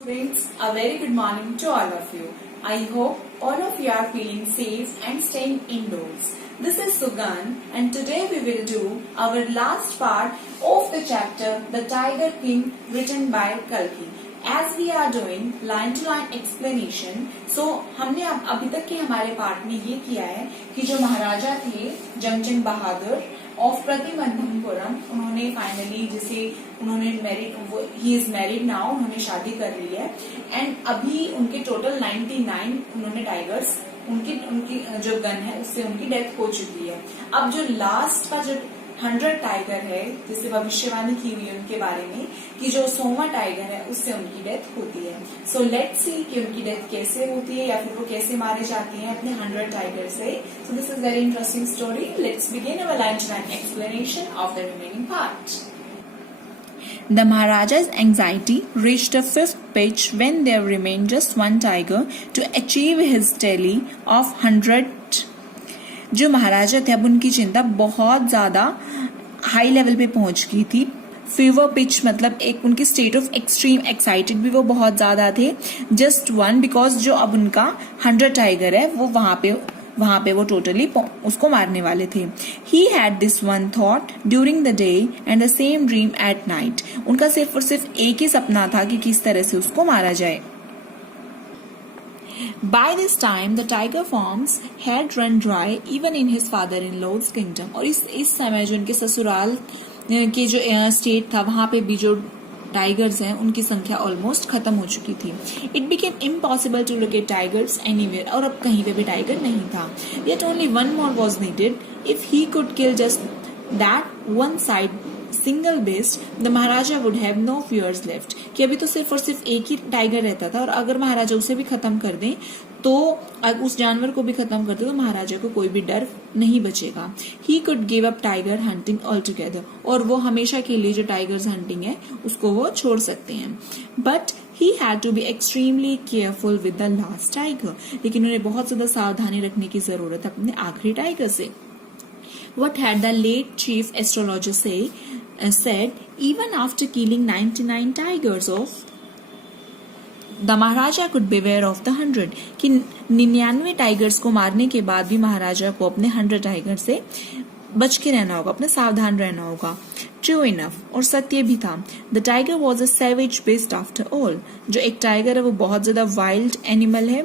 Friends, a very good morning to all of you. I hope all of you are feeling safe and staying indoors. This is Sugan and today we will do our last part of the chapter The Tiger King written by Kalki. As we are doing line to line explanation, so हमने अभी तक के हमारे part में ये किया है कि जो महाराजा थे जंगचंद बहादुर ऑफ प्रतिबंधनपुरम, उन्होंने फाइनली जिसे उन्होंने ही इज मैरिड नाउ, उन्होंने शादी कर ली है एंड अभी उनके टोटल 99 उन्होंने टाइगर्स उनकी जो गन है उससे उनकी डेथ हो चुकी है। अब जो लास्ट का जो 100 टाइगर है जिससे भविष्यवाणी की हुई है उनके बारे में कि जो सोमा टाइगर है उससे उनकी डेथ होती है। सो लेट्स सी कि उनकी डेथ कैसे होती है या फिर वो कैसे मारे जाते हैं अपने 100 टाइगर से। So this is very interesting story. Let's begin our line to line explanation of the remaining part. The Maharaja's anxiety reached a fifth pitch when there remained just one tiger to achieve his tally of 100. जो महाराजा थे अब उनकी चिंता बहुत ज्यादा high level पे पहुंच गई थी। फीवर पिच मतलब एक उनकी स्टेट ऑफ एक्सट्रीम एक्साइटेड भी वो बहुत ज्यादा थे। जस्ट वन बिकॉज जो अब उनका 100 टाइगर है वो वहां पे वो टोटली उसको मारने वाले थे। He had this one thought during the day and the same dream at night. उनका सिर्फ और सिर्फ एक ही सपना था कि किस तरह से उसको मारा जाए। By this time, the tiger farms had run dry even in his father-in-law's kingdom. और इस समय जो उनके ससुराल के जो स्टेट था वहां पे भी जो टाइगर्स हैं उनकी संख्या ऑलमोस्ट खत्म हो चुकी थी। It became impossible to locate tigers anywhere. और अब कहीं पे भी टाइगर नहीं था। Yet only one more was needed. If he could kill just that one side single beast the Maharaja would have no fears left. कि अभी तो सिर्फ और सिर्फ एक ही टाइगर रहता था और अगर महाराजा उसे भी खत्म कर दें तो उस जानवर को भी खत्म कर दे तो महाराजा को कोई भी डर नहीं बचेगा। He could give up tiger hunting all together. और वो हमेशा के लिए जो टाइगर्स हंटिंग है उसको वो छोड़ सकते हैं। But he had to be extremely careful with the last tiger. लेकिन उन्हें बहुत ज्यादा सावधानी रखने की जरूरत है अपने आखिरी टाइगर से। What had the late chief astrologer said, even after killing 99 tigers of the Maharaja could beware of the 100. कि 99 टाइगर्स को मारने के बाद भी महाराजा को अपने 100 टाइगर से बच के रहना होगा, अपने सावधान रहना होगा। True enough, और सत्य भी था। The tiger was a savage beast after all. जो एक टाइगर है वो बहुत ज्यादा वाइल्ड एनिमल है,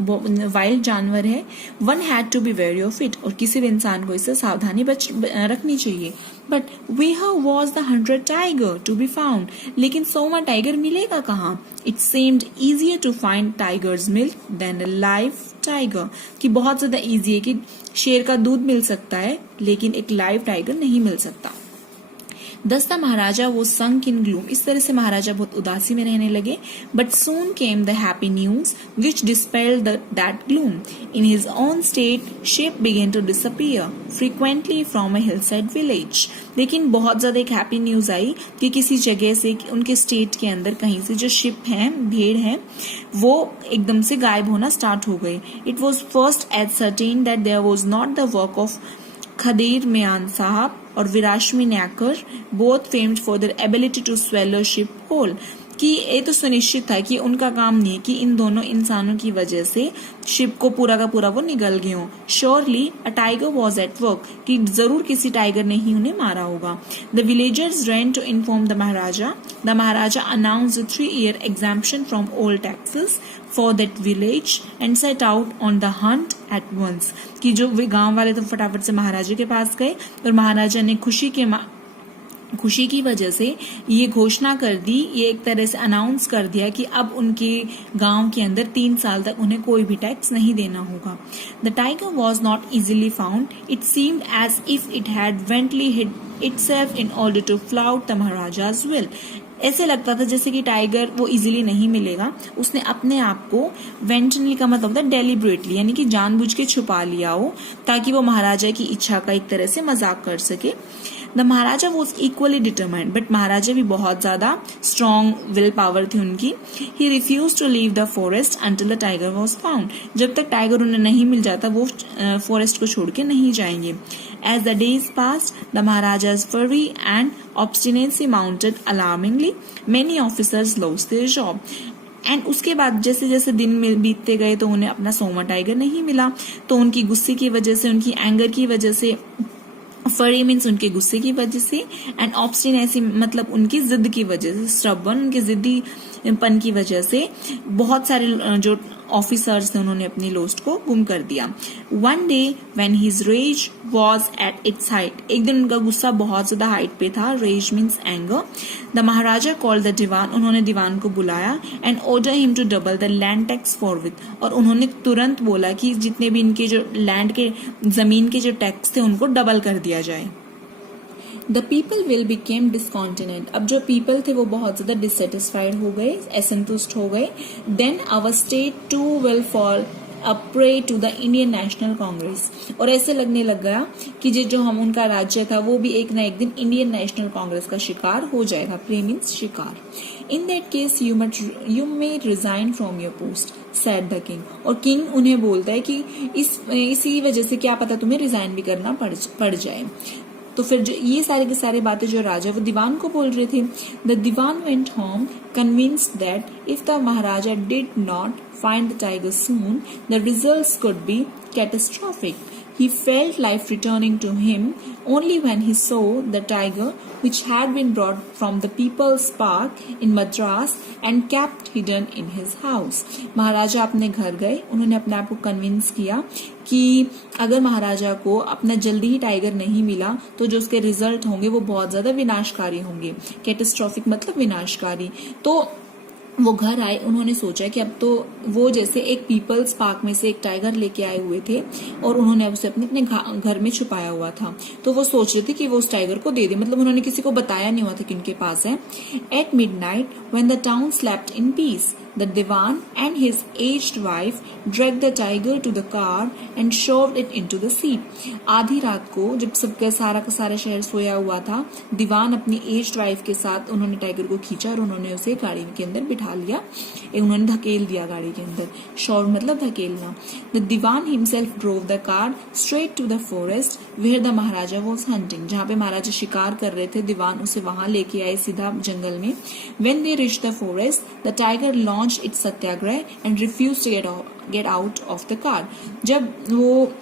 वाइल्ड जानवर है। One had to be very of it. और किसी भी इंसान को इससे सावधानी रखनी चाहिए। But where was the 100 tiger to be found. लेकिन सोमा टाइगर मिलेगा कहाँ? It seemed easier to find tiger's milk than a live tiger. कि बहुत ज्यादा इजी है कि शेर का दूध मिल सकता है लेकिन एक लाइव टाइगर नहीं मिल सकता। Thus the Maharaja was sunk in gloom. इस तरह से महाराजा बहुत उदासी में रहने लगे। But soon came the happy news which dispelled that gloom. In his own state, sheep began to disappear frequently from a hillside village. लेकिन बहुत ज्यादा एक हैप्पी न्यूज आई कि किसी जगह से उनके स्टेट के अंदर कहीं से जो शिप हैं, भेड़ हैं, वो एकदम से गायब होना स्टार्ट हो गए। It was first ascertained that there was not the work of Khadir Mian Sahab और विराशमी न्याकर, both famed for their ability to swallow sheep whole. कि ये तो सुनिश्चित था कि उनका काम नहीं कि इन दोनों इंसानों की वजह से शिप को पूरा का पूरा वो निगल गए हों। Surely a tiger was at work. कि जरूर किसी टाइगर ने ही उन्हें मारा होगा। The villagers ran to inform the Maharaja. The Maharaja announced a 3-year exemption from all taxes for that village and set out on the hunt at once. कि जो गांव वाले तो फटाफट से महाराजा के पास गए और महाराजा ने खुशी की वजह से ये घोषणा कर दी, ये एक तरह से अनाउंस कर दिया कि अब उनके गांव के अंदर 3 साल तक उन्हें कोई भी टैक्स नहीं देना होगा। The tiger was not easily found. It seemed as if it had wantonly hid itself in order to flout the maharaja's will. ऐसे लगता था जैसे कि टाइगर वो इजीली नहीं मिलेगा। उसने अपने आप को वेंटनली का मतलब होता है डेलिब्रेटली, यानी कि जानबूझ के छुपा लिया हो ताकि वो महाराजा की इच्छा का एक तरह से मजाक कर सके। The maharaja was equally determined. But maharaja भी बहुत ज्यादा स्ट्रॉन्ग विल पावर थी उनकी। He refuse to leave the forest until the tiger was found. जब तक टाइगर उन्हें नहीं मिल जाता वो फॉरेस्ट को छोड़ के नहीं जाएंगे। As the days passed, the Maharaja's fury and obstinacy mounted alarmingly. Many officers lost their job. And उसके बाद जैसे जैसे दिन बीतते गए तो उन्हें अपना सोमा टाइगर नहीं मिला, तो उनकी गुस्से की वजह से, उनकी एंगर की वजह से, फरी मीन्स उनके गुस्से की वजह से, एंड ऑब्स्टिनेसी मतलब उनकी जिद की वजह से, स्टबर्न उनके जिद्दी पन की वजह से बहुत सारे जो ऑफिसर्स थे उन्होंने अपनी लोस्ट को गुम कर दिया. One day when his rage was at its height, एक दिन उनका गुस्सा बहुत ज्यादा हाइट पे था. Rage means anger. The maharaja called the dewan, उन्होंने दीवान को बुलाया and order him to double the land tax forthwith, और उन्होंने तुरंत बोला कि जितने भी इनके जो लैंड के जमीन के जो टैक्स थे उनको डबल कर दिया जाए. द पीपल विल बिकेम डिस्कॉन्टिनेंट, अब जो पीपल थे वो बहुत ज्यादा डिससेटिस्फाइड हो गए, असंतुष्ट हो गए. Then our state too will fall a prey to the Indian National Congress, और ऐसे लगने लग गया कि जो हम उनका राज्य था वो भी एक ना एक दिन इंडियन नेशनल कांग्रेस का शिकार हो जाएगा. प्रे मीन्स शिकार. In that case you may resign from your post said the king, और किंग उन्हें बोलता है कि इसी वजह से क्या पता तुम्हें रिजाइन भी करना पड़ जाए. तो फिर जो ये सारे की सारी बातें जो राजा वो दीवान को बोल रहे थे. The Diwan went home convinced that if the Maharaja did not find the tiger soon, the results could be catastrophic. He felt life returning to him only when he saw the tiger which had been brought from the People's Park in Madras and kept hidden in his house. महाराजा अपने घर गए, उन्होंने अपने आप को convince किया कि अगर महाराजा को अपना जल्दी ही टाइगर नहीं मिला तो जो उसके रिजल्ट होंगे वो बहुत ज्यादा विनाशकारी होंगे. कैटेस्ट्रॉफिक मतलब विनाशकारी. तो वो घर आए, उन्होंने सोचा कि अब तो वो जैसे एक पीपल्स पार्क में से एक टाइगर लेके आए हुए थे और उन्होंने उसे अपने घर में छुपाया हुआ था, तो वो सोच रहे थे कि वो उस टाइगर को दे दे. मतलब उन्होंने किसी को बताया नहीं हुआ था कि उनके पास है. At midnight when the town slept in peace, the Diwan and his aged wife dragged the tiger to the car and shoved it into the sea. आधी रात को जब सबका सारा का सारा शहर सोया हुआ था, दीवान अपनी एज्ड वाइफ के साथ उन्होंने टाइगर को खींचा और उन्होंने उसे गाड़ी के अंदर बिठा लिया, उन्होंने धकेल दिया गाड़ी के अंदर. शॉव मतलब धकेलना. The Diwan himself drove the car straight to the forest where the Maharaja was hunting. जहाँ पे महाराजा शिकार कर रहे थे, दीवान उसे वहां लेके आए सीधा जंगल में. When they reached the forest, the tiger launched its satyagrah and refused to get out of the car. जब वो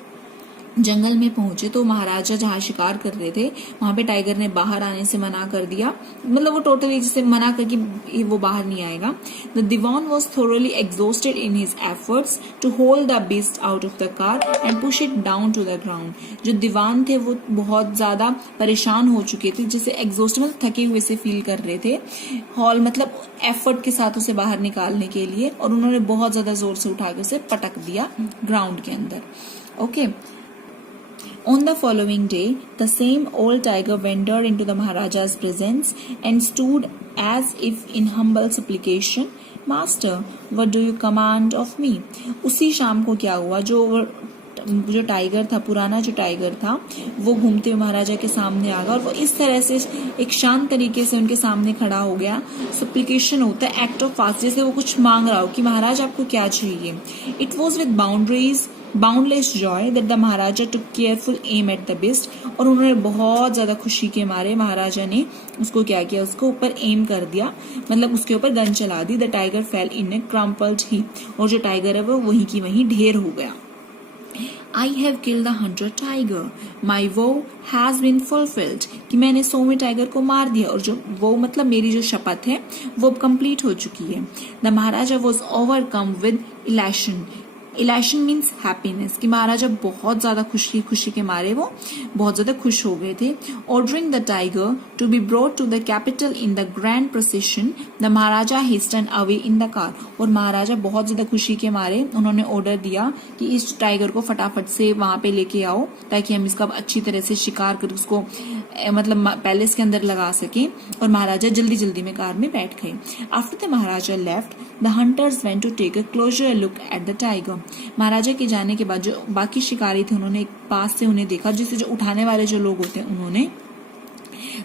जंगल में पहुंचे तो महाराजा जहाँ शिकार कर रहे थे वहां पे टाइगर ने बाहर आने से मना कर दिया. मतलब वो टोटली जिसे मना करके वो बाहर नहीं आएगा. The Diwan was thoroughly exhausted in his efforts to hold the beast out of the car and push it down to the ground. जो दीवान थे वो बहुत ज्यादा परेशान हो चुके थे, जिसे एग्जॉस्ट मतलब थके हुए से फील कर रहे थे. हॉल मतलब एफर्ट के साथ उसे बाहर निकालने के लिए, और उन्होंने बहुत ज्यादा जोर से उठा के उसे पटक दिया ग्राउंड के अंदर. Okay. On the following day, the same old tiger wandered into the Maharaja's presence and stood as if in humble supplication. Master, what do you command of me? उसी शाम को क्या हुआ, जो टाइगर था, पुराना जो टाइगर था, वो घूमते हुए महाराजा के सामने आ गया और वो इस तरह से एक शांत तरीके से उनके सामने खड़ा हो गया. सप्लिकेशन होता है एक्ट ऑफ फास्ट, जैसे वो कुछ मांग रहा हो कि महाराज आपको क्या चाहिए. It was with boundless joy that the Maharaja took careful aim at the beast. और उन्होंने बहुत ज्यादा खुशी के मारे महाराजा ने उसको क्या किया, उसको ऊपर एम कर दिया, मतलब उसके ऊपर गन चला दी. The tiger fell in a crumpled heap, और जो टाइगर है वो वहीं की वहीं ढेर हो गया. I have killed the hunter tiger. My vow has been fulfilled. कि मैंने 100वें टाइगर को मार दिया, और जो वो मतलब मेरी जो शपथ है वो अब कंप्लीट हो चुकी है. The Maharaja was overcome with elation. Elation means happiness, कि महाराजा बहुत ज्यादा खुशी के मारे वो बहुत ज्यादा खुश हो गए थे. Ordering the tiger to be brought to the capital in the grand procession, the Maharaja hastened away in the car. और महाराजा बहुत ज्यादा खुशी के मारे उन्होंने ऑर्डर दिया कि इस टाइगर को फटाफट से वहां पे लेके आओ ताकि हम इसका अच्छी तरह से शिकार कर उसको मतलब पैलेस के अंदर लगा सके. और महाराजा जल्दी जल्दी में कार में बैठ गए. After the maharaja left, the hunters went to take a closer look at the tiger. Maharaja के जाने के बाद जो बाकी शिकारी थे उन्होंने एक पास से उन्हें देखा, जिसे जो उठाने वाले जो लोग होते हैं उन्होंने.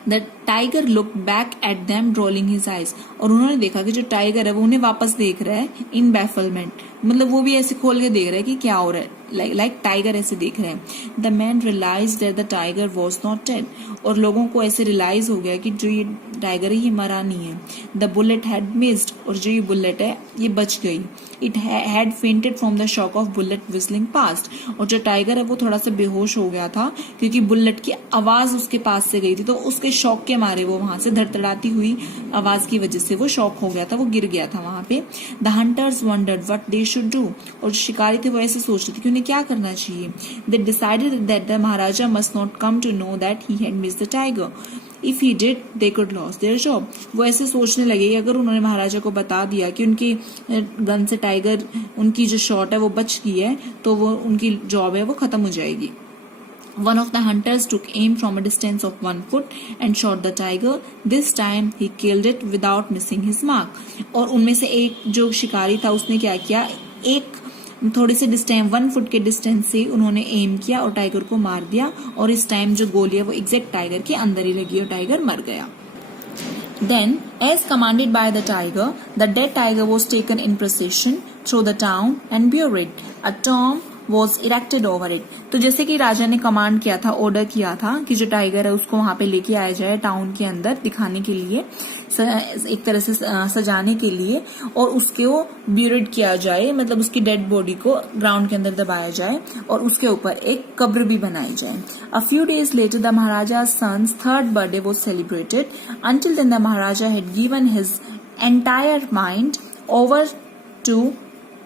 The tiger look back at them rolling his eyes. और उन्होंने देखा कि जो टाइगर है वो उन्हें वापस देख रहा है इन बैफलमेंट, मतलब वो भी ऐसे खोल के देख रहे हैं कि क्या हो रहा है, लाइक टाइगर ऐसे देख रहे हैं। The man realise that the tiger was not dead, और लोगों को ऐसे रियलाइज हो गया कि जो ये टाइगर है ये मरा नहीं है। द बुलेट हैड मिस्ड, और जो ये बुलेट है ये बच गई। It had fainted from the shock of bullet whistling past, और जो टाइगर है वो थोड़ा सा बेहोश हो गया था क्योंकि बुलेट की आवाज उसके पास से गई थी, तो उसके शॉक के मारे वो वहां से धड़धड़ाती हुई आवाज की वजह से वो शॉक हो गया था, वो गिर गया था वहां पे। The hunters wondered what they should do, और जो शिकारी थे वो ऐसे सोच रहे थे कि उन्हें क्या करना चाहिए। They decided that the Maharaja must not come to know that he had missed the tiger, if he did they could lose their job. वो ऐसे सोचने लगे कि अगर उन्होंने महाराजा को बता दिया कि उनकी गन से टाइगर, उनकी जो शॉट है वो बच गई है, तो वो उनकी जॉब है वो खत्म हो जाएगी। One of the hunters took aim from a distance of 1 foot and shot the tiger. This time he killed it without missing his mark. और उनमें से एक जो शिकारी था उसने क्या किया, एक थोड़े से डिस्टेंस 1 फुट के डिस्टेंस से उन्होंने एम किया और टाइगर को मार दिया, और इस टाइम जो गोली है वो एग्जैक्ट टाइगर के अंदर ही लगी और टाइगर मर गया। Then, as commanded by the tiger, the dead tiger was taken in procession through the town and buried. A tomb was erected over it. तो जैसे कि राजा ने कमांड किया था, ऑर्डर किया था कि जो टाइगर है उसको वहां पे लेके आया जाए टाउन के अंदर दिखाने के लिए, एक तरह से सजाने के लिए, और उसको ब्यूरिड किया जाए, मतलब उसकी डेड बॉडी को ग्राउंड के अंदर दबाया जाए और उसके ऊपर एक कब्र भी बनाई जाए। A few days later, the Maharaja's son's 3rd birthday was celebrated. Until then, the Maharaja had given his entire mind over to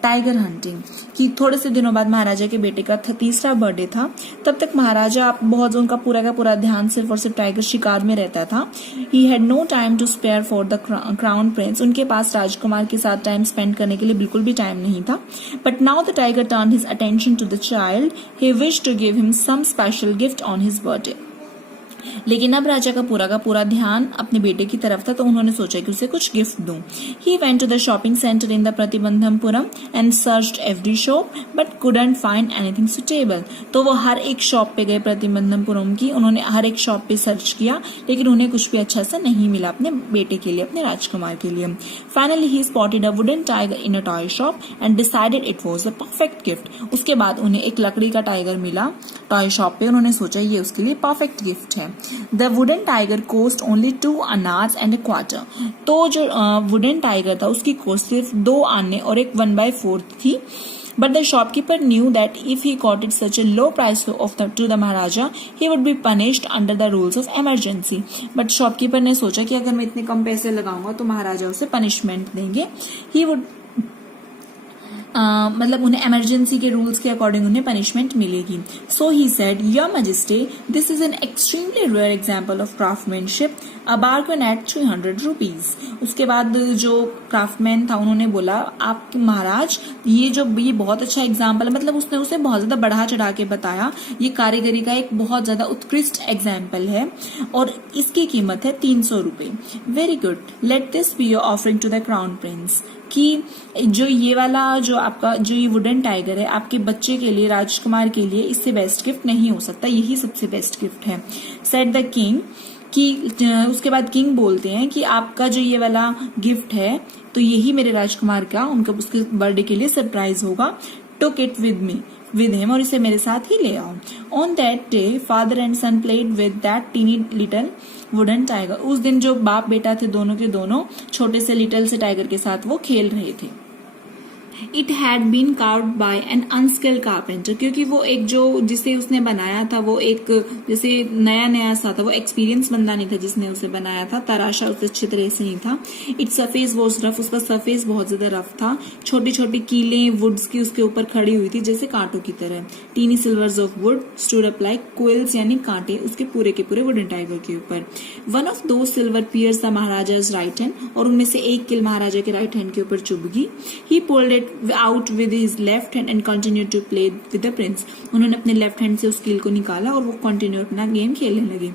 tiger hunting. कि थोड़े से दिनों बाद महाराजा के बेटे का 3रा बर्थडे था, तब तक महाराजा बहुत उनका पूरा का पूरा ध्यान सिर्फ और सिर्फ टाइगर शिकार में रहता था। He had no time to spare for the crown prince, उनके पास राजकुमार के साथ टाइम स्पेंड करने के लिए बिल्कुल भी टाइम नहीं था। But now the tiger turn his attention to the child, he wish to give him some special gift on his birthday. लेकिन अब राजा का पूरा ध्यान अपने बेटे की तरफ था, तो उन्होंने सोचा कि उसे कुछ गिफ्ट दूं। He went to the shopping center in the प्रतिबंधमपुरम and searched every shop but couldn't find anything suitable. तो वो हर एक शॉप पे गए प्रतिबंधमपुरम की, उन्होंने हर एक शॉप पे सर्च किया, लेकिन उन्हें कुछ भी अच्छा सा नहीं मिला अपने बेटे के लिए, अपने राजकुमार के लिए। Finally he spotted a wooden tiger in a toy shop and decided it was a perfect gift. उसके बाद उन्हें एक लकड़ी का टाइगर मिला टॉय शॉप पे, उन्होंने सोचा ये उसके लिए परफेक्ट गिफ्ट है। The wooden tiger cost only 2 annas and a quarter. तो जो वुडन टाइगर था उसकी कॉस्ट सिर्फ 2 आने और एक 1/4 थी। But the shopkeeper knew that if he quoted such a low price to the Maharaja, he would be punished under the rules of emergency. But shopkeeper ने सोचा कि अगर मैं इतने कम पैसे लगाऊंगा तो महाराजा उसे पनिशमेंट देंगे। He would मतलब उन्हें इमरजेंसी के रूल्स के अकॉर्डिंग उन्हें पनिशमेंट मिलेगी। So he said, your majesty, this is an extremely rare example of craftsmanship, a bargain at 300 rupees. उसके बाद जो क्राफ्टमैन था उन्होंने बोला, आप महाराज ये बहुत अच्छा एग्जाम्पल है, मतलब उसने उसे बहुत ज्यादा बढ़ा चढ़ा के बताया, ये कारीगरी का एक बहुत ज्यादा उत्कृष्ट एग्जाम्पल है और इसकी कीमत है 300 रुपए। Very good, let this be your offering to the crown prince. कि जो ये वाला जो आपका जो ये वुडन टाइगर है आपके बच्चे के लिए, राजकुमार के लिए इससे बेस्ट गिफ्ट नहीं हो सकता, यही सबसे बेस्ट गिफ्ट है। सेड द किंग, कि उसके बाद किंग बोलते हैं कि आपका जो ये वाला गिफ्ट है तो यही मेरे राजकुमार का उनका उसके बर्थडे के लिए सरप्राइज होगा। टुक इट विद हिम, और इसे मेरे साथ ही ले आओ। On that day father and son played with that tiny little wooden tiger. उस दिन जो बाप बेटा थे दोनों के दोनों छोटे से लिटिल से टाइगर के साथ वो खेल रहे थे। It had been carved by an unskilled carpenter, क्योंकि वो एक जो जिसे उसने बनाया था वो एक जैसे नया सा था, वो एक्सपीरियंस बंदा नहीं था जिसने उसे बनाया था, तराशा उसे अच्छी तरह से नहीं था। इट्स सरफेस वाज रफ, उसका सरफेस बहुत ज्यादा रफ था, छोटी छोटी कीलें वुड्स की उसके ऊपर खड़ी हुई थी जैसे कांटों की तरह। Tiny slivers of wood stood up like quills, यानी कांटे उसके पूरे के पूरे वुडन टाइगर के ऊपर। वन ऑफ दो silver pierce the maharaja's right hand, और उनमें से एक किल महाराजा के राइट हैंड के ऊपर चुभ गई। ही pulled it out with his left hand and continued to play with the prince. उन्होंने अपने लेफ्ट हैंड से उस कील को निकाला और वो कंटिन्यू अपना गेम खेलने लगे।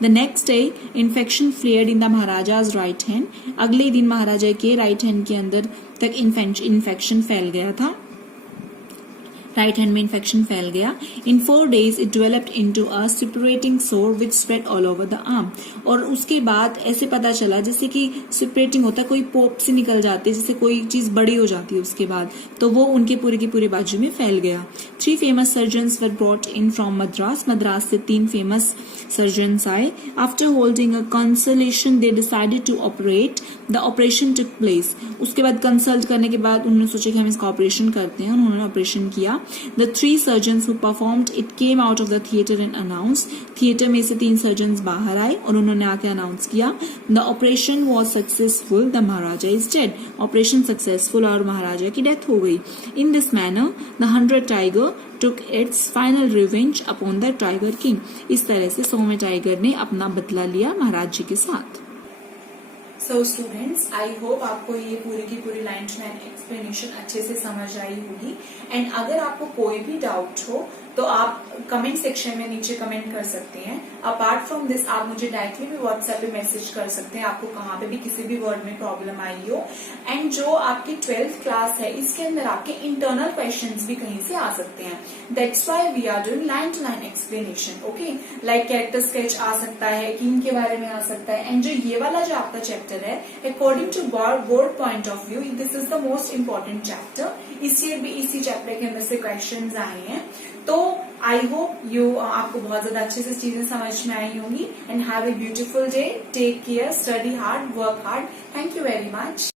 The next day, infection flared in the Maharaja's right hand. अगले दिन महाराजा के राइट हैंड के अंदर तक इन्फेक्शन फैल गया था। राइट हैंड में इन्फेक्शन फैल गया। In 4 days it developed into a separating sore which spread all over the arm. और उसके बाद ऐसे पता चला जैसे कि सेपरेटिंग होता है, कोई पोप से निकल जाती है, जैसे कोई चीज बड़ी हो जाती है उसके बाद, तो वो उनके पूरे के पूरे बाजू में फैल गया। 3 famous surgeons were brought in from Madras. Madras से 3 फेमस सर्जन्स आए। After holding a consultation they decided to operate. The operation took place. उसके बाद कंसल्ट करने के बाद उन्होंने सोचा कि हम इसका ऑपरेशन करते हैं, उन्होंने ऑपरेशन किया। The 3 surgeons who performed it came out of the theatre and announce. Theatre में से 3 सर्जन्स बाहर आए और उन्होंने आके अनाउंस किया, the operation was successful, the Maharaja is dead. Operation successful और महाराजा की डेथ हो गई। In this manner the 100 tiger took its final revenge upon the tiger king। इस तरह से 100वें टाइगर ने अपना बदला लिया महाराज जी के साथ। सो स्टूडेंट्स, आई होप आपको ये पूरी की पूरी लाइन टू लाइन एक्सप्लेनेशन अच्छे से समझ आई होगी। एंड अगर आपको कोई भी डाउट हो तो आप कमेंट सेक्शन में नीचे कमेंट कर सकते हैं। अपार्ट फ्रॉम दिस आप मुझे डायरेक्टली भी व्हाट्सएप पे मैसेज कर सकते हैं, आपको कहाँ पे भी किसी भी वर्ड में प्रॉब्लम आई हो। एंड जो आपकी 12th क्लास है इसके अंदर आपके इंटरनल क्वेश्चंस भी कहीं से आ सकते हैं। That's why we are doing line to line explanation. Okay, like character sketch आ सकता है, कीन के बारे में आ सकता है। एंड जो ये वाला जो आपका चैप्टर है, according to board point of view this is the most important chapter. इस ईयर भी इसी चैप्टर के अंदर से क्वेश्चन आए हैं। तो आई होप आपको बहुत ज्यादा अच्छे से चीजें समझ में आई होंगी। And have a beautiful day, take care, study hard, work hard. Thank you very much.